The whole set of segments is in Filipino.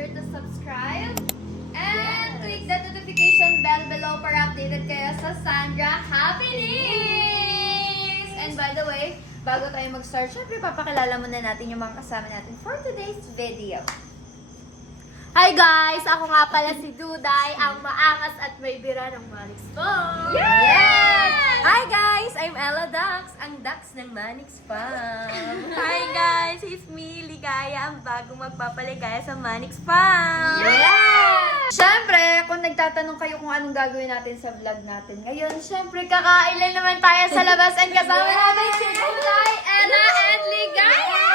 sure to subscribe and click the notification bell below para updated kayo sa Sandra Happenings! And by the way, bago tayo mag-start, syempre papakilala muna natin yung mga kasama natin for today's video. Hi guys! Ako nga pala si Duday, ang maangas at may bira ng Manix Farm! Yes! Hi guys! I'm Ella Dax, ang Dax ng Manix Farm! Hi guys! It's me, Ligaya, ang bagong magpapaligaya sa Manix Farm! Yes! Syempre, kung nagtatanong kayo kung anong gagawin natin sa vlog natin ngayon, syempre kakain lang naman tayo sa labas and kasama natin si Duday, Ella, and Ligaya!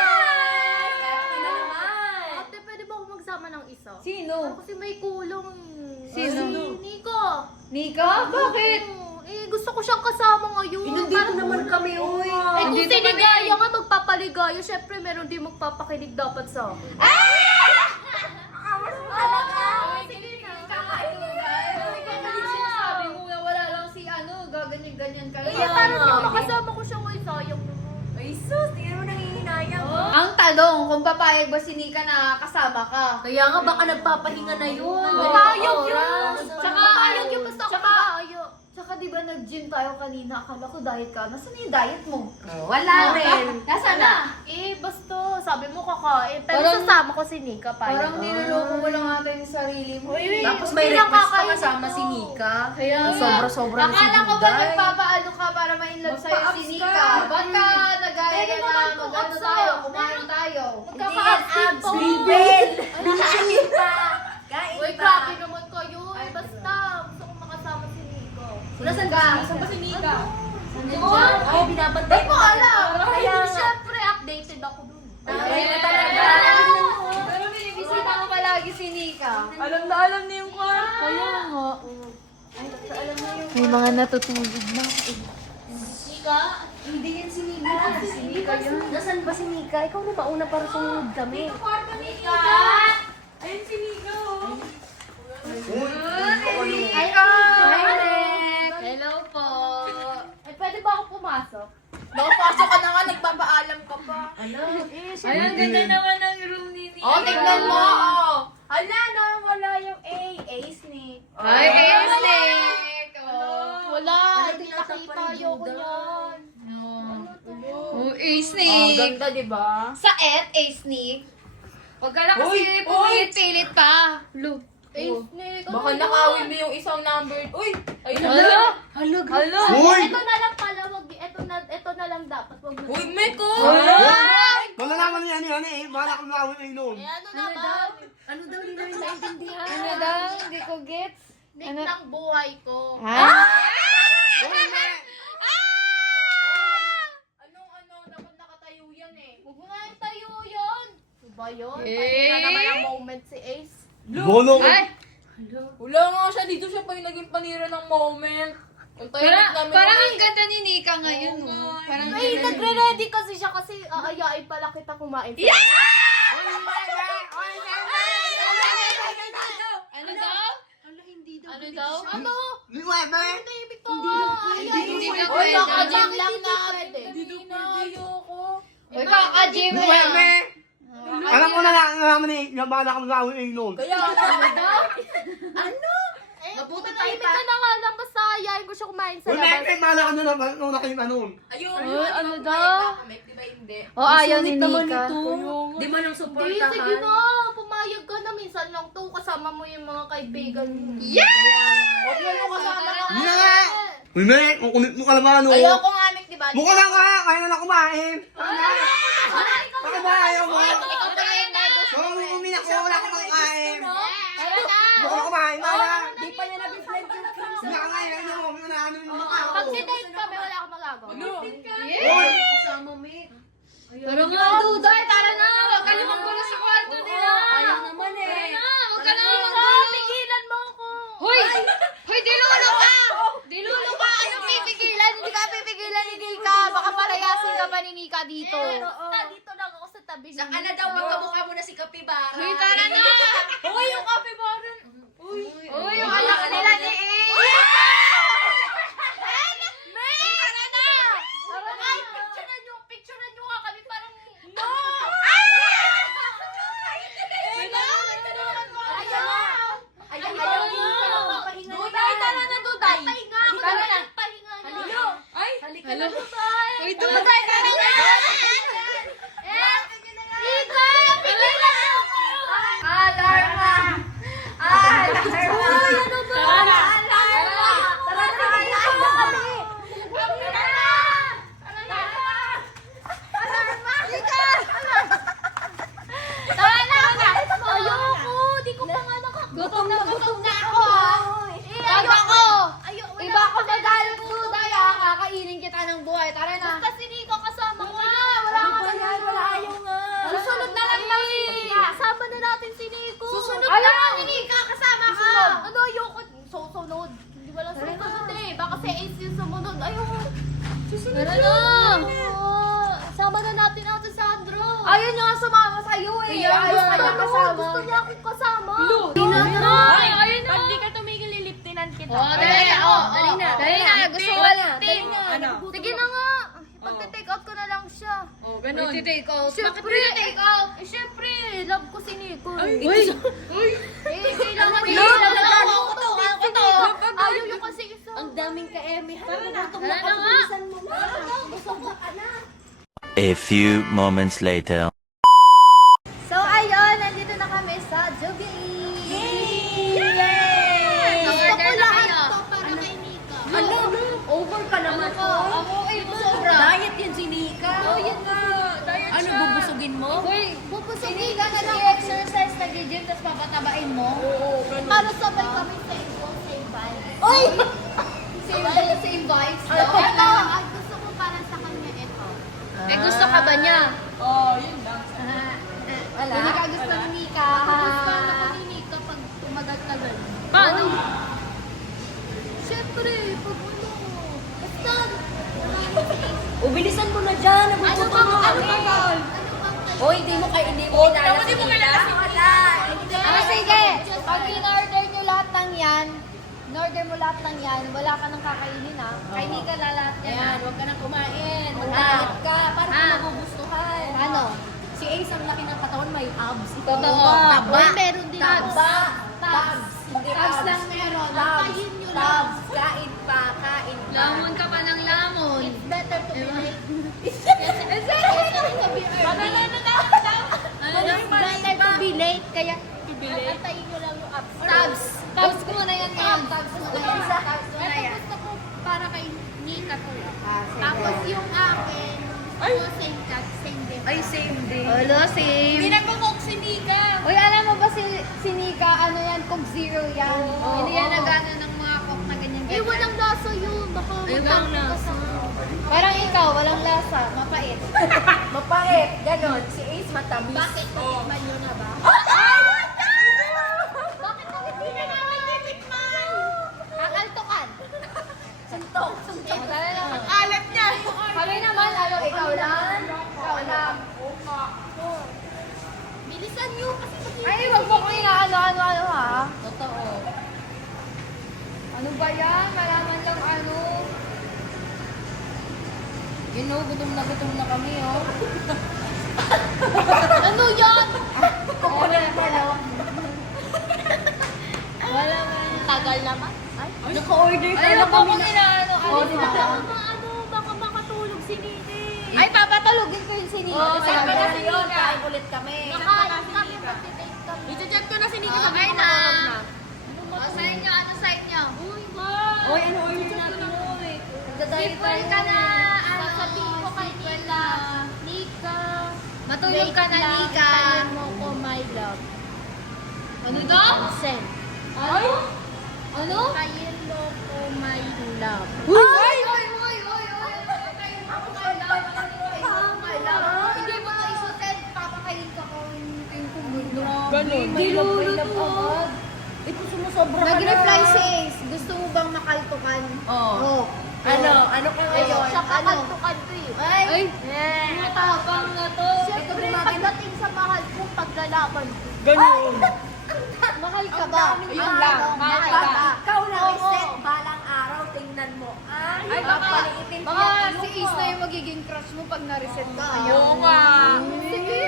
Ate, pwede ba ako magsama ng isa? Sino? Kasi may kulong. Sino? Si Nico. Nika? Bakit? Gusto ko siyang kasama ngayon. Nandito naman kami, uy. Kung Nandito sinigaya nga magpapaligaya, syempre meron din magpapakinig dapat sa akin. Sabi mo na wala lang si gaganyan-ganyan ka. Kaya parang naman makasama ko siya ngayon, sayang naman. Ay, sus, tingnan mo nangihinayang. Ang tanong, kung papayag ba si Nika na kasama ka? Kaya nga, baka nagpapahinga na yun. Payag yun. Oras. Tsaka payag yun, basta ako maayo. Tsaka di ba nag-gym tayo kanina? Akala ko diet ka. Nasaan yung diet mo? Wala rin. Nasaan na? Basta, sabi mo kakain. Pero Parang- sasama ko si Nika, payag. Parang niloloko mo lang ata yung sarili mo. Tapos may Hindi lang request pa kakain kasama ito. si Nika. Kaya nga. Sobra-sobra na si Akala ko ba Duday. nagpapaano ka para ma-inlove sa'yo si Magpa-abs Nika? ka. Ba't ka nagaya Pwede na naman po, mag-ano abs tayo? ako. Kumain tayo. Magkaka-abs po. Bibel! Kain pa! Kain Uy, pa! grabe naman kayo. Basta, gusto kong makasama si Nika. Nasaan ka? Saan ba si Nika? Nandiyan. Ay, binabantay Ba't mo alam? Kaya siyempre, updated ako dun. Ay, na talaga. Pero binibisita ko palagi si Nika. Alam na yung kwarto. Kaya nga. May mga natutulog na. Nika? Hindi yan si Nika. Si Nika yun. Nasaan ba si Nika? Ikaw na ba una para sumunod kami? Nika! Ayun si Nika, oh. Hi, Nek! Hello po. Pwede ba ako pumasok? Nakapasok ka na nga, nagpapaalam ka pa. Ay, ang ganda naman ng room ni Nika. Oh, tignan mo, oh. Hala, nawala yung A. A-snake. Hi, Nek! Wala, hindi nakita ayoko niyan. Oh, A-Snake. Ganda, di ba? Sa A-Snake. Huwag ka na Uy, kasi pumilit-pilit pa. Look. Snake. Baka nakawin mo yung isang number. Uy! Ayun Hala? Halog! Ito na lang pala, ito na lang dapat. Wag mo. Uy, Meko! Wala naman yan eh. Bahala kang lawin ay noon. Ano naman? Ano daw hindi namin naintindihan? Ano daw? Hindi ko gets. Nick ng buhay ko. Ha? Dapat nakatayo yan eh. Huwag mo nga yung tayo yun. Diba yun? Eh. Pwede na naman ang moment si Ace. Bolo ko. Ay, Wala nga siya, dito siya pa yung naging panira ng moment. Ang tahimik namin. parang ang ganda ni Nika ngayon. No? Parang Ay, nagre-ready kasi siya kasi aayain pala kita kumain. Ano daw? Ano daw? Ano? Tahimik ka. Hindi ka Uy, pwede. kaka-gym lang natin. Hindi na, ayoko. Uy, kaka-gym mo yan. Alam ko na naman eh. Bahala kang lawin ay noon. Kaya Mabuti tahimik ka na nga lang. Basta aayain ko siya kumain sa Uy, labas. bahala ka na naman nung nakita noon. ayoko. ano daw? Di ba hindi? Oh, ayaw ni Nika. Di mo nang Hindi, supportahan. sige na. Pumayag ka na. Minsan lang to. Kasama mo yung mga kaibigan mo. Huwag mo nung kasama ka. Hindi na nga. Uy, Mek, ang kulit mo ka naman ano. Ayoko nga, Mek, di ba? Mukha lang ka. Kaya na lang kumain. Bakit ba ayaw mo? Ikaw pa rin na. Kung uminak ko, wala akong makain. Tara na. Mukha lang kumain. Wala. Di pa niya na-defend yung Chris. Hindi ka ngayon. Ano mo? Ano yung mukha ko? Pag si-date kami, wala akong magagawa. Uy! Kasama, Mek. Pero nga, Duday, tara na. Huwag ka naman gulo sa kwarto nila. Ayaw naman eh. Huwag ka naman Ah, gulo. pigilan mo ako. Hoy! Hoy, dilulo ka! Dilulo ka! Anong pipigilan? Hindi ka pipigilan ni Nika. Baka palayasin ka pa ni Nika dito. Dito lang ako sa tabi niya. Saka na daw, magkamukha mo na si Kapibara. Hoy, tara na! Uy, yung Kapibara. Uy, Uy, yung anak nila ni A. Tara na! Ay, picturean nyo nga kami parang... No! Ay! Uy, tumatay ka na nga! Ika! Pigilan mo! Alarma! Alarma! Uy, ano ba? Alarma! Tara na! Alarma! Ika! Tara na! Ayoko! Di ko pa nga gutom na ako ha! Wag ako! Iba ako magalit ko dahil kakainin kita ng buhay. Tara na! Basta si Nico kasama ko. Wala ka na yan. Wala ayaw nga. Susunod na lang daw si Nika. Kasama na natin si Nico. Susunod na lang ni Nika. Kasama ka. Ano ayoko? Susunod. Hindi wala susunod eh. Baka si Ace yung sumunod. Ayoko. Susunod na. Sama na natin ako sa Sandro. Ayun nga sumama sa'yo eh. Ayos ka na kasama. Gusto niya akong kasama. Hindi na nga. Ayun na. Pag di ka tumigil, liliptinan kita. Dali na. Dali na. Dali na. Gusto ko na. Dali na. Ano? Sige na nga. Pag-take out ko na lang siya. Oh, ganun. Take out. Siyempre. Take out. Eh, siyempre. Love ko si Nico. Uy! Kailangan niya. Ako to. Ayaw yung kasi isa. Ang daming ka-eme. Tara na. Tara na nga. Gusto ko ka na. A few moments later. So, ayun. Nandito na kami sa Jubilee. Yay! Order na kayo. Para kay Nika. Ano? Over ka naman ko. Ako ay sobra. Diet yun si Nika. Oh, yun na. Ano, bubusugin mo? Uy, si Nika na nag-exercise, nag-gym, tapos papatabain mo. Para sabay kami sa same vibes. Uy! Same vibes. Ito, gusto ko para sa kanya ito. Eh, gusto ka ba niya? Oh, yun lang. Wala. Hindi ka gusto ni Nika. Gusto ako ni Nika pag tumagal-tagal. Paano? Siyempre, pag ano. Basta. Ubilisan mo na dyan. Ano bang Hoy, hindi mo kilala si Nika. Sige, pag in-order nyo lahat ng yan, wala ka nang kakainin ha. Kay Nika lahat yan. Ayan, huwag ka nang kumain. Magdayat ka. Para ka magugustuhan. Ano? Si Ace ang laki ng katawan, may abs. Ito Totoo. Taba. Uy, meron din Taba. Tabs. Hindi Tabs abs. lang meron. Tabs. Kain nyo lang. Tabs. Kain pa. Kain pa. Lamon ka pa ng lamon. It's better to be late. It's better to be early. It's better to be late. Kaya, antayin nyo lang yung abs. Tabs. Tabs ko muna yan ngayon. Tabs mo na yan. Tabs mo na yan. Gusto ko para kay Nika to lang. Sige. Tapos yung akin, same tag, same din. Ay, same day. Hello, same. Pinagkukok si Nika. Uy, alam mo ba si Nika, ano yan, Coke Zero yan. Hindi yan nagana ng mga Coke na ganyan. Eh, walang lasa yun. Baka Walang lasa. Parang ikaw, walang lasa, mapait. Mapait. Ganon. Si Ace matamis. Bakit? Natikman nyo na ba? Bakit hindi na namin natikman? Kakaltukan. Suntok. Madala naman. Ang alat niya. Kami naman, ano, ikaw lang. Ikaw lang. Bilisan nyo kasi Ay, wag mo kong inaano, ha? Totoo. Ano ba yan? Malaman lang ano. You know, gutom na kami, oh. Ano yan? Wala pala. Wala man. Tagal naman. Ay, naka-order Ay, wag mo kong inaano. Baka makatulog si Nini. Ay, papatulogin ko yung sinila. Oh, Sabi sabi na na si yun, Nika. kain ulit kami. Nakain kami, magtitake kami. I-chat ko na si Nika, Oh, sabi ay ko na. matulog na. Sa inyo, ano sa inyo? Uy, wow. Uy, ano order natin, uy? Sipol ka na. Ano? Sasabihin ko kay Nika. Nika. Matulog ka na, Nika. Tayin mo ko, my love. Ano daw? Consent. Ano? Ano? Tayin mo ko, my love. Uy! Ako my love. My love. Hindi mo na isuset. Papakain ka ko yung kumulo. Ganun. May love agad. Ito sumusobra ka na. Nag-reply si Ace. Gusto mo bang makaltukan? Oo. Ano? Ano ka Ayun. ngayon? Siya kakaltukan ko eh. Ay! Matapang na to. Siyempre, pagdating sa mahal ko, paglalaban ko. Ganun. Mahal ka ba? Yun lang. Mahal ka ba? Ikaw na reset, balang araw, tingnan mo. Ay, papaliitin ko Baka yung si ilong Ace mo. na yung magiging crush mo pag na-reset ka. Oo nga. Sige.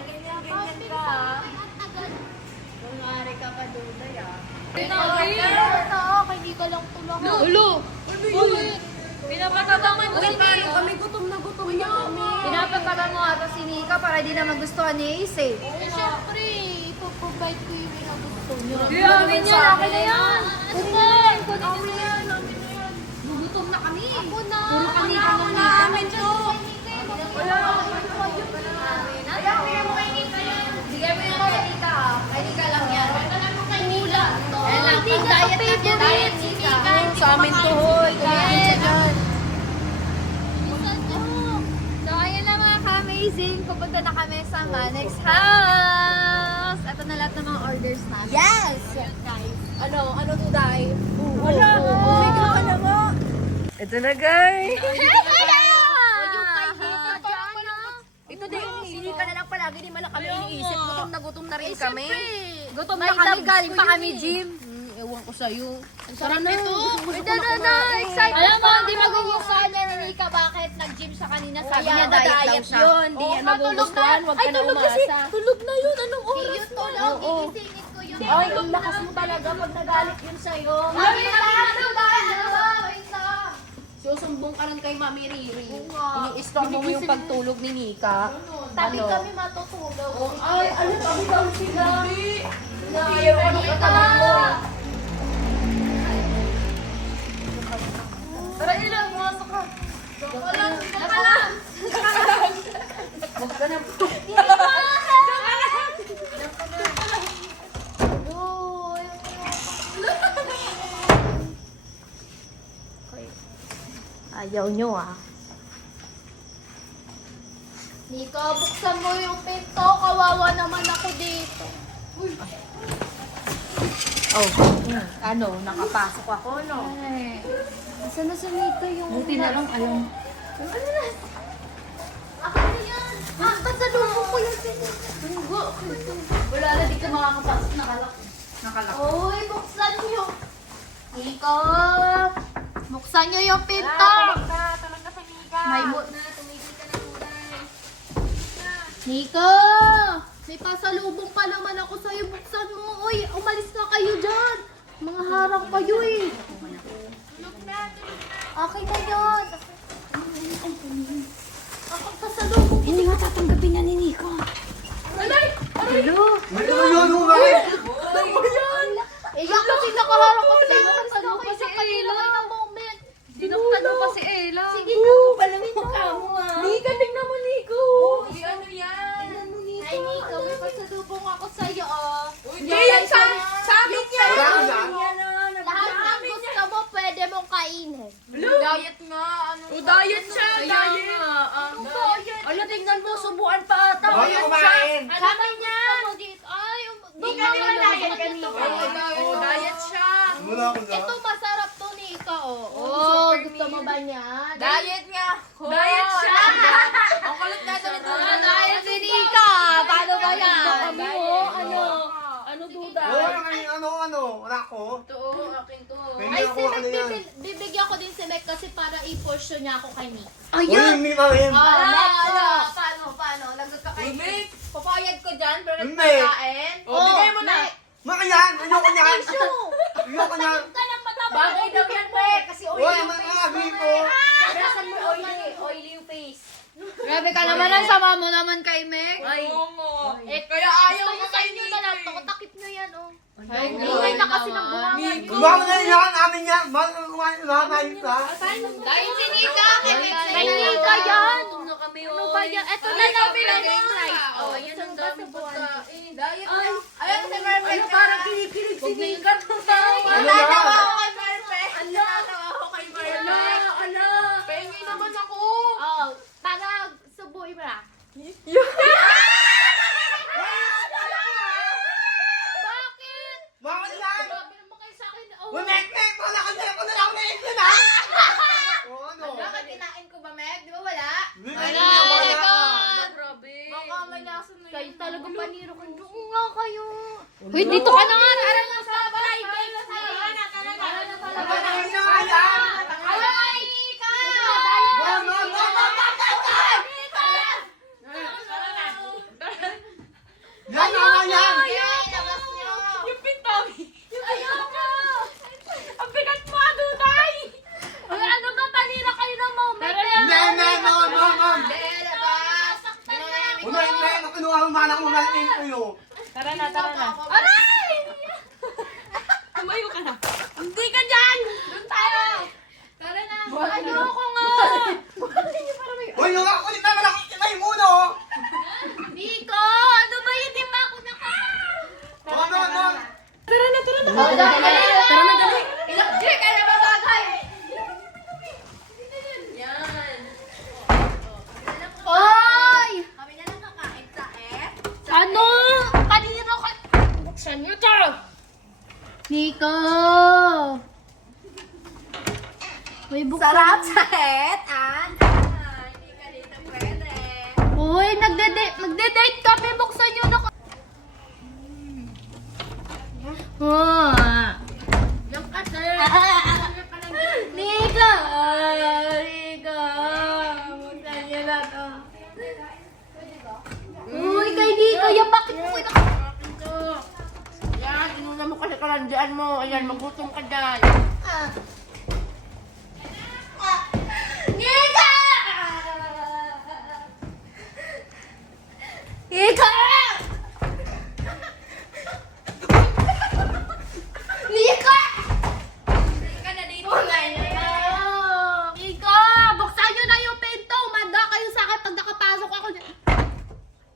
Ganyan ka. Kunwari ka pa duday ah. Ito, kay Nika Chika lang to lahat. Ulo! Pinapatabangan ko si Nika. Kami gutom na kami. Pinapagkaban mo ata si Nika para di na magustuhan ni Ace eh. Siyempre, ipoprovide ko yung gusto niyo. Amin yan, akin na yan. Kunin, kunin yan. Gugutom na kami. Ako na. Puro kami ka na namin to. Wala. Bigyan mo kay Nika yan. Bigyan mo yung kay Nika. Kay Nika lang yan. Bigyan mo kay Nika. Ayan lang, pang diet lang yan. Diet si Nika. Sa amin to, hoy. So, ayun na mga ka-amazing. Pupunta na kami sa Manix House. Ito na lahat ng mga orders namin. Yes! Guys. Ano to, Day? Wala. Bigyan ka na nga. Ito na, guys. Ito din, hindi ka na lang palagi, di man lang kami iniisip. Gutom na rin kami. Gutom na kami. Galing pa kami gym. Ewan ko sa'yo. Sarap nito. Ito na. Excited. Alam mo, hindi magugustuhan niya ni Nika bakit nag-gym siya kanina. Sabi niya diet daw siya. yun. Di yan magugustuhan. Huwag ka na umasa. Tulog na yun. Anong oras? Cute to lang. Iisingit ko yun. Ay, ang lakas mo talaga pag nagalit yun sa'yo. Sabi na lang. Susumbong ka rin kay Mami Riri. Ini-istorbo mo yung pagtulog ni Nika. Tabi Ano? kami matutulog. Ay, ano tabi daw sila? Ayaw, ano ka talaga? Tara, ilang. Pumasok ka. Huwag ka na. Ayaw nyo ah. Nika, buksan mo yung pinto. Kawawa naman ako dito. Oh, ano, nakapasok ako, no? Ay, asan na si Nika yung... Buti na lang ayaw. Ano na? Ako na yan. Ah, kasalubong ko yung pinto. Wala na, di ka makakapasok. Nakalak. Uy, buksan nyo. Nika, buksan nyo yung pinto. Talaga sa Nika. May na, tumigil ka na muna. Nika, may pasalubong pa naman ako sa'yo. Buksan mo. Uy, umalis na kayo dyan. Mga harang kayo eh. Akin na yun. Ako pasalubong. Hindi nga tatanggapin na ni Nika. Hello? Ano yun, umay? Iyak kasi nakaharap ko sa'yo. Pasalubong kayo sa kanila ng moment. Dinuktan mo pa si Ella. Sige na. Palangin mo ka mo, ah. Nika, tingnan mo, Nico. Uy, ano yan? Ay, Nika, may pasalubong ako sa'yo, oh. Yan, sa amin yan. Lahat ng gusto mo, pwede mong kainin. Diet nga, ano? Diet siya, diet. Ano, tingnan mo, subuan pa ata. Huwag ka kumain. Alaman niya. Ay, Nika, di ba diet ka, Nika? Diet siya. Muna ako na. Ito, masarap to, Nika, oh. Oh, gusto mo ba niya? Diet nga. Diet siya. Ang kulit na ito nito. Diet si Nika. Paano ba yan? Ano duda? Wala kang ano, wala ko. Ito, akin to. Ay, Pwede si ako Mek, ano yan. bibigyan ko din si Mek kasi para i-portion niya ako kay Nika. Uy, hindi pa rin. Paano? Lagot ka kay Mek. Papayag ko dyan, pero Hindi. nagkakain. Bigay mo na. Makayan, ayoko niyan. Ayoko niyan. Bagay daw yan, Mek. Kasi Uy, oily yung mga face abi mo. ko. Besan mo oily yung face. Grabe ka naman, ang sama mo naman kay Mek. Ay. Kaya ayaw Gusto ko ko sa kay inyo Nika. na lang to. Takip nyo yan, oh. Ay, Ingay na kasi ng buwangan. Bago na yan, amin yan. Bago na kumain na, kain ka. Dahil si Nika, kay Nika yan. Ano kami, Ano ba yan? Eto na lang, pinag-rice. Oh, ayan ang dami pagkain. Diet Ay, na. ayan si Merpe. Ano, parang kinikilig si Nika. Ano na? kay Merpe. Ano? ako kay Merpe. Ano? Pengi naman ako. Oh, para subuin mo na. Bakit? Bakit yan? Grabe naman kayo sa akin. Oh. Mek, wala ka na ako na lang na yun ha. O ano? Bakit kinain ko ba, Meg? Di ba wala? Wala, Nika. Grabe. Baka may lasa na Kayo talaga paniro ko. Doon nga kayo. Uy, dito ka na nga. Tara na sa private. Tara na talaga. Bakit na nga yan? Ay, Nika! Wag, wag, wag, wag, wag, wag! Yan na nga yan! Labas niyo. Yung pinto. Yung pinto. Ang bigat mo. Tara na, tara na. Aray! Tumayo ka na. Hindi ka dyan! Doon tayo! Tara na! Ayoko nga! Uy, yung ako ulit naman nakikita yung uno. Nico! Ano ba yun? Di ba ako Ano? Tara na, tara na. Tara na, dali! Electric, ano ba bagay? Yan. Oy! Kami na lang kakain sa Ano? Kanino ka? Buksan niyo to! Nico! Uy, buksan. Sarap sa and hindi ka dito pwede. Uy, magde-date kami. Buksan niyo na ko. Yung kasi. Nico! Nico! Buksan niyo na to. Uy, kay Nico, yung bakit mo Yan, inuna mo kasi kalandian mo. Ayan, magutom ka dyan. Nico! Nico! Nico! Ka na dito. Nico! Buksan nyo na yung pinto! Manda kayo sa akin pag nakapasok ako dyan.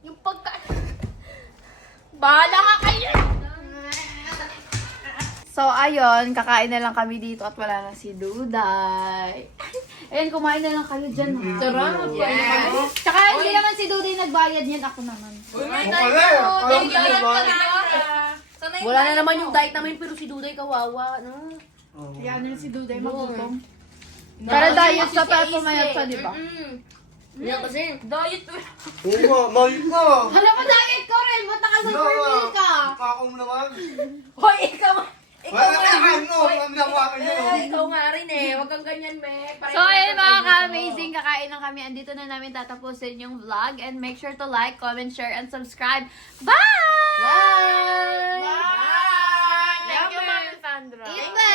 Yung pagka... Bahala nga kayo! So, ayun, kakain na lang kami dito at wala na si Duday. Ayun, kumain na lang kayo dyan, ha? Sarap. Yes. Tsaka hindi naman si Duday nagbayad yan, ako naman. Uy, may Ako tayo. pala eh. Alam Thank ko you. naman. Wala na naman yung diet namin pero si Duday kawawa, no? Kaya na si Duday magutom. Pero diet sa pa pumayat sa, di ba? Yan kasi. Diet. Oo nga, mahal ka. Alam mo, diet ko rin! Ba't naka-super meal ka? Kako mo naman. Hoy, ikaw! Wala ka kain mo. Ang nakuha nyo. Ikaw nga rin eh. Huwag kang ganyan, me. So, ayun mga ka-amazing, kakain lang kami. Andito na namin tatapusin yung vlog. And make sure to like, comment, share, and subscribe. Bye! Bye! Bye! Thank you, Mami Sandra. Ibe!